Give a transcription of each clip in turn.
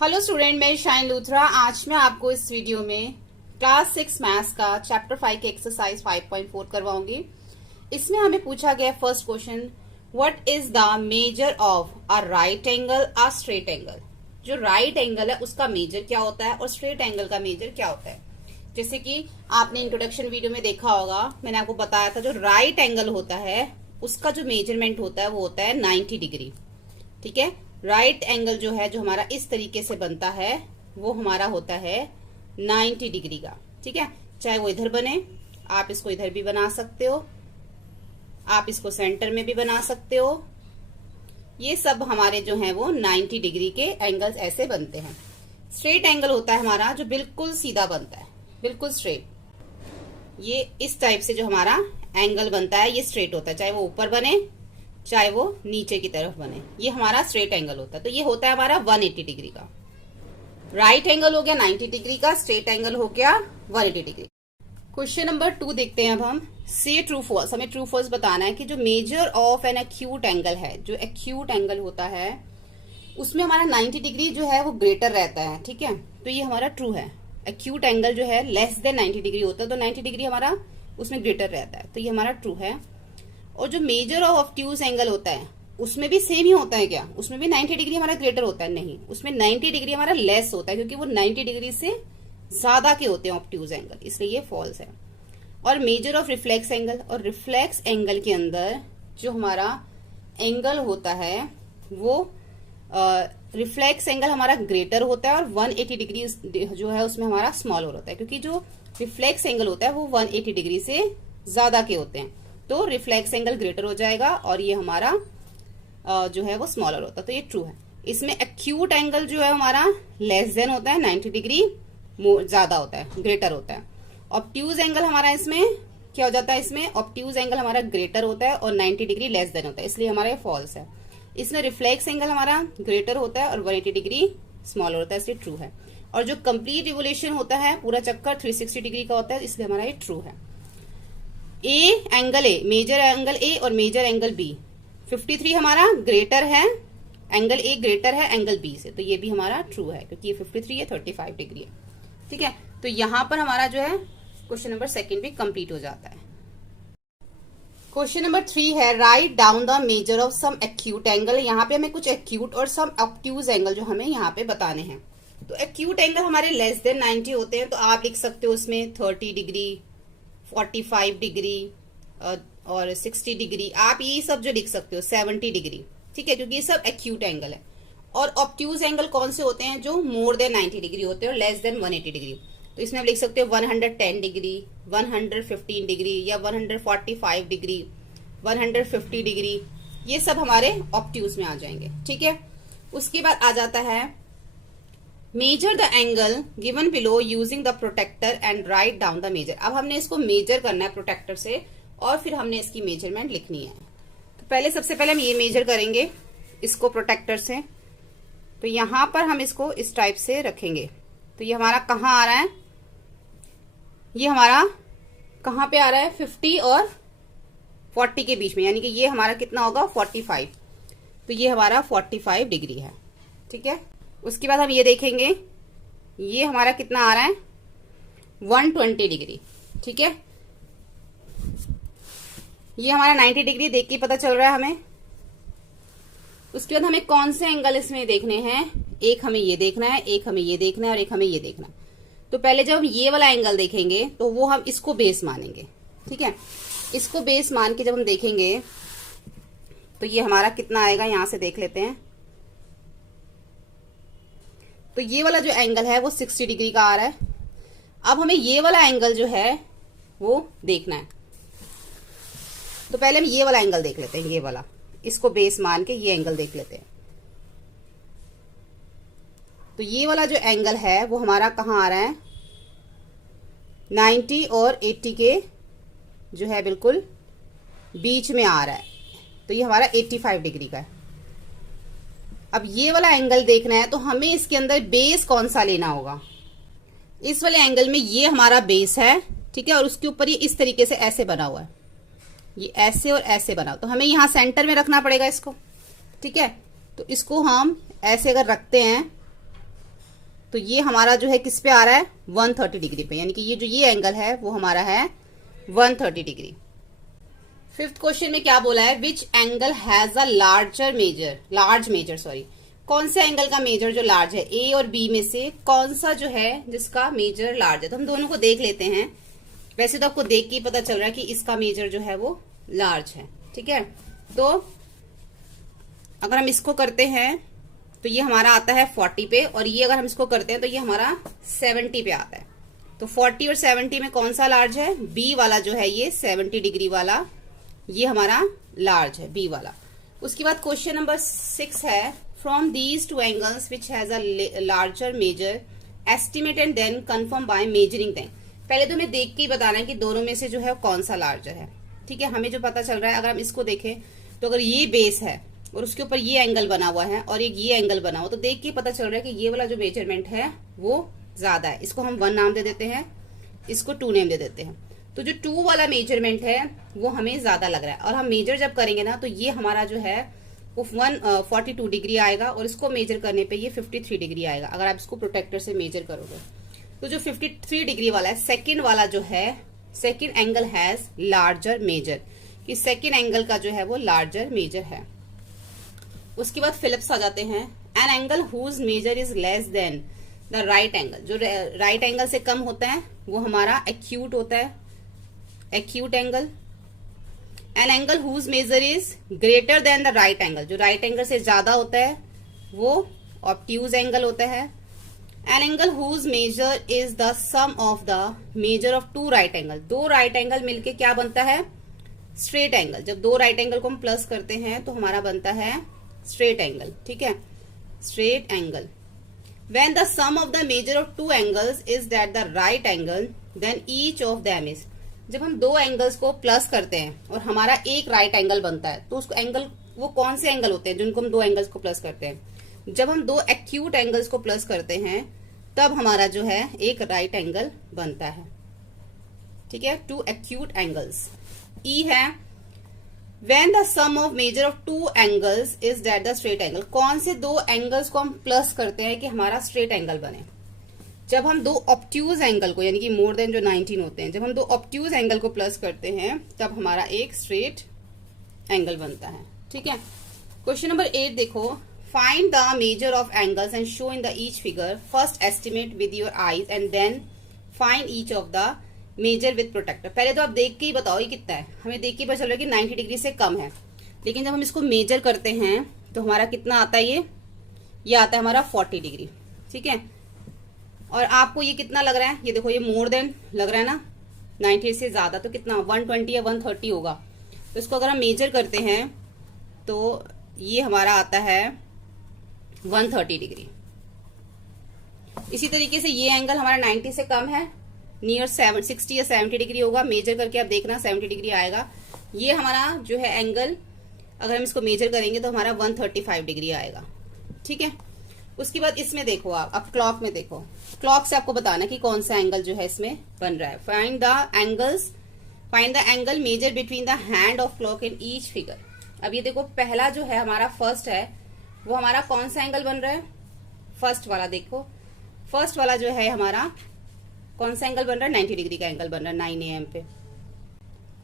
Hello student, मैं shine Luthra. आज मैं आपको इस वीडियो में क्लास 6 मैथ्स का चैप्टर 5 के एक्सरसाइज 5.4 करवाऊंगी। इसमें हमें पूछा गया first question, what is the measure of a right angle a straight angle. जो राइट एंगल है उसका मेजर क्या होता है और स्ट्रेट एंगल का मेजर क्या होता है। जैसे कि आपने इंट्रोडक्शन वीडियो में देखा होगा, मैंने आपको बताया था जो राइट एंगल होता है उसका जो मेजरमेंट होता है वो होता है 90 डिग्री। ठीक है, राइट एंगल जो है जो हमारा इस तरीके से बनता है वो हमारा होता है 90 डिग्री का। ठीक है, चाहे वो इधर बने, आप इसको इधर भी बना सकते हो, आप इसको सेंटर में भी बना सकते हो। ये सब हमारे जो है वो 90 डिग्री के एंगल्स ऐसे बनते हैं। स्ट्रेट एंगल होता है हमारा जो बिल्कुल सीधा बनता है, बिल्कुल स्ट्रेट। ये इस टाइप से जो हमारा एंगल बनता है ये स्ट्रेट होता है, चाहे वो ऊपर बने चाहे वो नीचे की तरफ बने, ये हमारा स्ट्रेट एंगल होता है। तो ये होता है हमारा 180 डिग्री का। राइट एंगल हो गया 90 डिग्री का, स्ट्रेट एंगल हो गया 180 डिग्री। क्वेश्चन नंबर 2 देखते हैं अब हम। से ट्रू फॉल्स, हमें ट्रू फॉल्स बताना है कि जो measure of an acute angle है, जो एक्यूट एंगल होता है उसमें हमारा 90 डिग्री जो है वो ग्रेटर रहता है। ठीक है, तो ये हमारा ट्रू है। एक्यूट एंगल जो है लेस देन 90 डिग्री होता है, तो 90 डिग्री हमारा उसमें ग्रेटर रहता है, तो ये हमारा ट्रू है। और जो मेजर ऑफ ऑब्ट्यूज एंगल होता है उसमें भी सेम ही होता है क्या? उसमें भी 90 डिग्री हमारा ग्रेटर होता है? नहीं, उसमें 90 डिग्री हमारा लेस होता है क्योंकि वो 90 डिग्री से ज्यादा के होते हैं ऑब्ट्यूज एंगल, इसलिए ये फॉल्स है। और मेजर ऑफ रिफ्लेक्स एंगल, और रिफ्लेक्स एंगल के अंदर जो हमारा एंगल होता है वो रिफ्लेक्स एंगल हमारा ग्रेटर होता है और 180 डिग्री जो है उसमें हमारा स्मॉलर होता है, क्योंकि जो रिफ्लेक्स एंगल होता है वो 180 डिग्री से ज्यादा के होते हैं, तो रिफ्लेक्स एंगल ग्रेटर हो जाएगा और ये हमारा जो है वो स्मॉलर होता है, तो ये ट्रू है। इसमें एक्यूट एंगल जो है हमारा लेस देन होता है, 90 डिग्री ज्यादा होता है, ग्रेटर होता है। ऑब्ट्यूज एंगल हमारा इसमें क्या हो जाता है, इसमें ऑब्ट्यूज एंगल हमारा ग्रेटर होता है और 90 डिग्री लेस देन होता है, इसलिए हमारा ये फॉल्स है। इसमें रिफ्लेक्स एंगल हमारा ग्रेटर होता है और 180 डिग्री स्मॉलर होता है, इसलिए ट्रू है। और जो कंप्लीट रिवोल्यूशन होता है, पूरा चक्कर 360 डिग्री का होता है, इसलिए हमारा ये ट्रू है। A angle A, measure angle A और मेजर एंगल बी, 53 हमारा ग्रेटर है, एंगल ए ग्रेटर है एंगल बी से, तो ये भी हमारा ट्रू है क्योंकि ये 53 है, 35 डिग्री है। ठीक है, तो यहां पर हमारा जो है क्वेश्चन नंबर 2 भी कंप्लीट हो जाता है। क्वेश्चन नंबर 3 है, write down the measure of some acute angle. यहाँ पे हमें कुछ एक्यूट और सम ऑब्ट्यूज एंगल जो हमें यहाँ पे बताने हैं। तो एक्यूट एंगल हमारे लेस देन 90 होते हैं, तो आप लिख सकते हो उसमें 30 डिग्री, 45 डिग्री और 60 डिग्री, आप ये सब जो लिख सकते हो, 70 डिग्री। ठीक है, क्योंकि ये सब एक्यूट एंगल है। और ऑब्ट्यूज एंगल कौन से होते हैं? जो मोर देन 90 डिग्री होते हैं और लेस देन 180 डिग्री। तो इसमें आप लिख सकते हो 110 डिग्री, 115 डिग्री या 145 डिग्री, 150 डिग्री, ये सब हमारे ऑब्ट्यूज में आ जाएंगे। ठीक है, उसके बाद आ जाता है measure the angle given below using the protractor and write down the measure. अब हमने इसको मेजर करना है प्रोटेक्टर से और फिर हमने इसकी मेजरमेंट लिखनी है। तो पहले सबसे पहले हम ये मेजर करेंगे इसको प्रोटेक्टर से। तो यहां पर हम इसको इस टाइप से रखेंगे, तो ये हमारा कहाँ आ रहा है, ये हमारा कहाँ पे आ रहा है, 50 और 40 के बीच में, यानी कि ये हमारा कितना होगा 45, तो ये हमारा 45 डिग्री है। ठीक है, उसके बाद हम ये देखेंगे ये हमारा कितना आ रहा है 120 डिग्री। ठीक है, ये हमारा 90 डिग्री देख के पता चल रहा है हमें। उसके बाद हमें कौन से एंगल इसमें देखने हैं, एक हमें ये देखना है, एक हमें ये देखना है और एक हमें ये देखना है। तो पहले जब हम ये वाला एंगल देखेंगे तो वो हम इसको बेस मानेंगे। ठीक है, इसको बेस मान के जब हम देखेंगे तो ये हमारा कितना आएगा, यहां से देख लेते हैं। तो ये वाला जो एंगल है वो 60 डिग्री का आ रहा है। अब हमें ये वाला एंगल जो है वो देखना है, तो पहले हम ये वाला एंगल देख लेते हैं, ये वाला, इसको बेस मान के ये एंगल देख लेते हैं। तो ये वाला जो एंगल है वो हमारा कहाँ आ रहा है, 90 और 80 के जो है बिल्कुल बीच में आ रहा है, तो ये हमारा 85 डिग्री का है। अब ये वाला एंगल देखना है तो हमें इसके अंदर बेस कौन सा लेना होगा। इस वाले एंगल में ये हमारा बेस है, ठीक है, और उसके ऊपर ये इस तरीके से ऐसे बना हुआ है, ये ऐसे और ऐसे बना, तो हमें यहां सेंटर में रखना पड़ेगा इसको। ठीक है, तो इसको हम ऐसे अगर रखते हैं तो ये हमारा जो है किस पे आ रहा है, 130 डिग्री पे, यानी कि ये एंगल है वो हमारा है 130 डिग्री। फिफ्थ क्वेश्चन में क्या बोला है, which angle has a large measure sorry, कौन से एंगल का मेजर जो लार्ज है, ए और बी में से कौन सा जो है जिसका मेजर लार्ज है। तो हम दोनों को देख लेते हैं। वैसे तो आपको देख के ही पता चल रहा है कि इसका मेजर जो है वो लार्ज है, ठीक है। तो अगर हम इसको करते हैं तो ये हमारा आता है 40 पे, और ये अगर हम इसको करते हैं तो ये हमारा 70 पे आता है। तो 40 और 70 में कौन सा लार्ज है, बी वाला जो है ये 70 डिग्री वाला, ये हमारा लार्ज है, बी वाला। उसके बाद क्वेश्चन नंबर 6 है, from these two angles which has a larger measure estimate and then confirm by measuring them. पहले तो हमें देख के ही बताना है कि दोनों में से जो है कौन सा लार्जर है, ठीक है। हमें जो पता चल रहा है, अगर हम इसको देखें तो अगर ये बेस है और उसके ऊपर ये एंगल बना हुआ है और एक ये एंगल बना हुआ, तो देख के पता चल रहा है कि ये वाला जो मेजरमेंट है वो ज्यादा है। इसको हम 1 नाम दे देते हैं, इसको 2 नेम दे देते हैं। तो जो 2 वाला मेजरमेंट है वो हमें ज्यादा लग रहा है, और हम मेजर जब करेंगे ना तो ये हमारा जो है वो 142 डिग्री आएगा, और इसको मेजर करने पे ये 53 डिग्री आएगा अगर आप इसको प्रोटेक्टर से मेजर करोगे। तो जो 53 डिग्री वाला है, सेकेंड वाला जो है, second angle has larger measure, कि सेकेंड एंगल का जो है वो लार्जर मेजर है। उसके बाद फिलिप्स आ जाते हैं, an angle whose measure is less than the right angle, जो राइट एंगल से कम होता है वो हमारा एक्यूट होता है, acute angle. An angle whose measure is greater than the right angle, जो राइट एंगल से ज्यादा होता है वो ऑब्ट्यूज एंगल होता है। An angle whose measure is the sum of the measure of 2 right angle, 2 right angle मिलके क्या बनता है, स्ट्रेट एंगल। जब 2 राइट एंगल को हम प्लस करते हैं तो हमारा बनता है स्ट्रेट एंगल, ठीक है, straight angle. When the sum of the measure of 2 angles is that the right angle, then each of them is, जब हम 2 एंगल्स को प्लस करते हैं और हमारा एक राइट एंगल बनता है, तो उसको एंगल, वो कौन से एंगल होते हैं जिनको हम 2 एंगल्स को प्लस करते हैं, जब हम 2 एक्यूट एंगल्स को प्लस करते हैं तब हमारा जो है एक राइट एंगल बनता है, ठीक है, 2 एक्यूट एंगल्स। ई है When the sum of measure of 2 angles is that the straight angle, कौन से 2 एंगल्स को हम प्लस करते हैं कि हमारा स्ट्रेट एंगल बने, जब हम 2 ऑब्ट्यूज एंगल को, यानी कि मोर देन जो 19 होते हैं, जब हम 2 ऑब्ट्यूज एंगल को प्लस करते हैं तब हमारा एक स्ट्रेट एंगल बनता है, ठीक है। क्वेश्चन नंबर 8 देखो, find the measure of angles and show in the each figure, first estimate with your eyes and then find each of the measure with protractor. पहले तो आप देख के ही बताओ ये कितना है, हमें देख के पता चल रहा है कि 90 डिग्री से कम है, लेकिन जब हम इसको मेजर करते हैं तो हमारा कितना आता है, ये आता है हमारा 40 डिग्री, ठीक है। और आपको ये कितना लग रहा है, ये देखो ये मोर देन लग रहा है ना, 90 से ज्यादा, तो कितना 120 या 130 होगा। तो इसको अगर हम मेजर करते हैं तो ये हमारा आता है 130 डिग्री। इसी तरीके से ये एंगल हमारा 90 से कम है, नियर 60 या 70 डिग्री होगा, मेजर करके आप देखना 70 डिग्री आएगा। ये हमारा जो है एंगल, अगर हम इसको मेजर करेंगे तो हमारा 135 डिग्री आएगा, ठीक है। उसके बाद इसमें देखो आप, अब क्लॉक में देखो, क्लॉक से आपको बताना कि कौन सा एंगल जो है इसमें बन रहा है। Find the angle major between the hand of clock in each figure. अब ये देखो पहला जो है हमारा फर्स्ट है, वो हमारा कौन सा एंगल बन रहा है, फर्स्ट वाला। देखो फर्स्ट वाला जो है हमारा कौन सा एंगल बन रहा है, 90 डिग्री का एंगल बन रहा है 9 AM पे।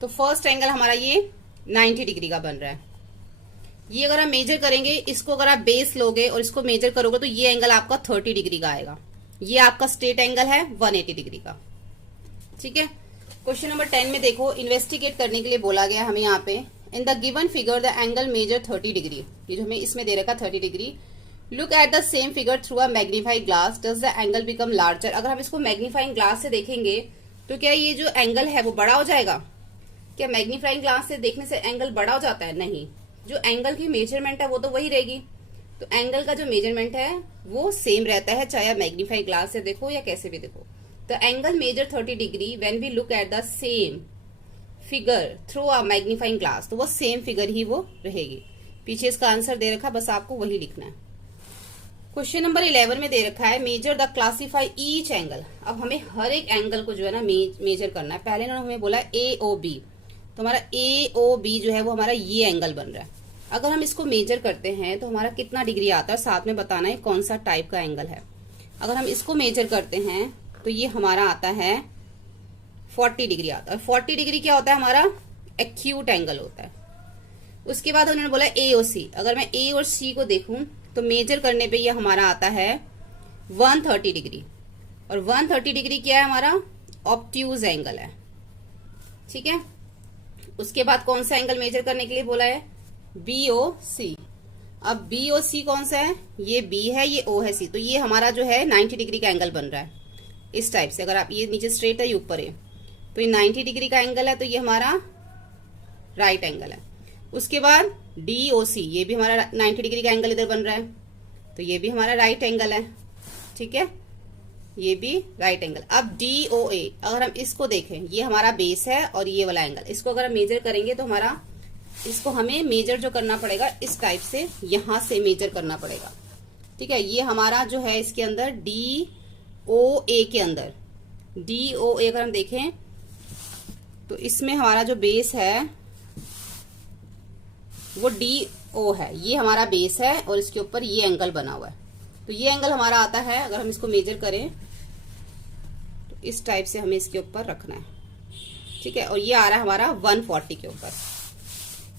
तो फर्स्ट एंगल हमारा ये 90 डिग्री का बन रहा है। ये अगर हम मेजर करेंगे, इसको अगर आप बेस लोगे और इसको मेजर करोगे तो ये एंगल आपका 30 डिग्री का आएगा। ये आपका स्ट्रेट एंगल है 180 डिग्री का, ठीक है। क्वेश्चन नंबर 10 में देखो, इन्वेस्टिगेट करने के लिए बोला गया हमें यहाँ पे, in the given figure the angle measure 30 degree, ये जो हमें इसमें दे रखा 30 degree, look at the same figure through a magnifying glass, does the angle become larger. अगर हम इसको मैग्नीफाइंग ग्लास से देखेंगे तो क्या ये जो एंगल है वो बड़ा हो जाएगा, क्या मैग्नीफाइंग ग्लास से देखने से एंगल बड़ा हो जाता है, नहीं, जो एंगल की मेजरमेंट है वो तो वही रहेगी। तो एंगल का जो मेजरमेंट है वो सेम रहता है, चाहे आप मैग्नीफाइंग ग्लास से देखो या कैसे भी देखो। The angle measure 30 degree when we look at the same figure through a magnifying glass, तो वो सेम फिगर ही वो रहेगी। पीछे इसका आंसर दे रखा, बस आपको वही लिखना है। क्वेश्चन नंबर 11 में दे रखा है, measure the classify each angle. अब हमें हर एक एंगल को जो है ना मेजर करना है। पहले ना हमें बोला AOB, तो हमारा AOB जो है वो हमारा ये एंगल बन रहा है। अगर हम इसको मेजर करते हैं तो हमारा कितना डिग्री आता है, साथ में बताना है कौन सा टाइप का एंगल है। अगर हम इसको मेजर करते हैं तो ये हमारा आता है 40 डिग्री आता है। 40 डिग्री क्या होता है हमारा? एक्यूट एंगल होता है। उसके बाद उन्होंने बोला ए और सी। अगर मैं ए और सी को देखूं तो मेजर करने पे ये हमारा आता है 130 डिग्री। और 130 डिग्री क्या है हमारा? ऑब्ट्यूज एंगल है। ठीक है। उसके बाद कौन सा एंगल मेजर करने के लिए बोला है? बी ओ सी। अब बी ओ सी कौन सा है? ये बी है, ये ओ है सी। तो ये हमारा जो है 90 डिग्री का एंगल बन रहा है इस टाइप से। अगर आप ये नीचे स्ट्रेट है, ये ऊपर है, तो ये 90 डिग्री का एंगल है, तो ये हमारा राइट एंगल है। उसके बाद डी ओ सी, ये भी हमारा 90 डिग्री का एंगल इधर बन रहा है, तो ये भी हमारा राइट एंगल है। ठीक है, ये भी राइट एंगल। अब डी ओ ए, अगर हम इसको देखें, ये हमारा बेस है और ये वाला एंगल, इसको अगर हम मेजर करेंगे तो हमारा, इसको हमें मेजर जो करना पड़ेगा इस टाइप से, यहां से मेजर करना पड़ेगा। ठीक है, ये हमारा जो है इसके अंदर डी ओ ए के अंदर, डी ओ ए अगर हम देखें तो इसमें हमारा जो बेस है वो डी ओ है, ये हमारा बेस है और इसके ऊपर ये एंगल बना हुआ है। तो ये एंगल हमारा आता है, अगर हम इसको मेजर करें तो इस टाइप से हमें इसके ऊपर रखना है। ठीक है, और ये आ रहा है हमारा 140 के ऊपर।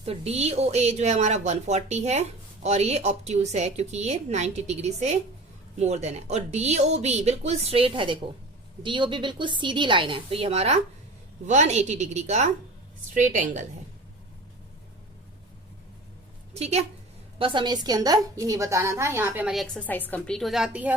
तो डी ओ ए जो है हमारा 140 है और ये ऑब्ट्यूज है क्योंकि ये 90 डिग्री से मोर देन है। और डी ओ बी बिल्कुल स्ट्रेट है, देखो डी ओ बी बिल्कुल सीधी लाइन है, तो ये हमारा 180 डिग्री का स्ट्रेट एंगल है। ठीक है, बस हमें इसके अंदर यही बताना था। यहाँ पे हमारी एक्सरसाइज कंप्लीट हो जाती है।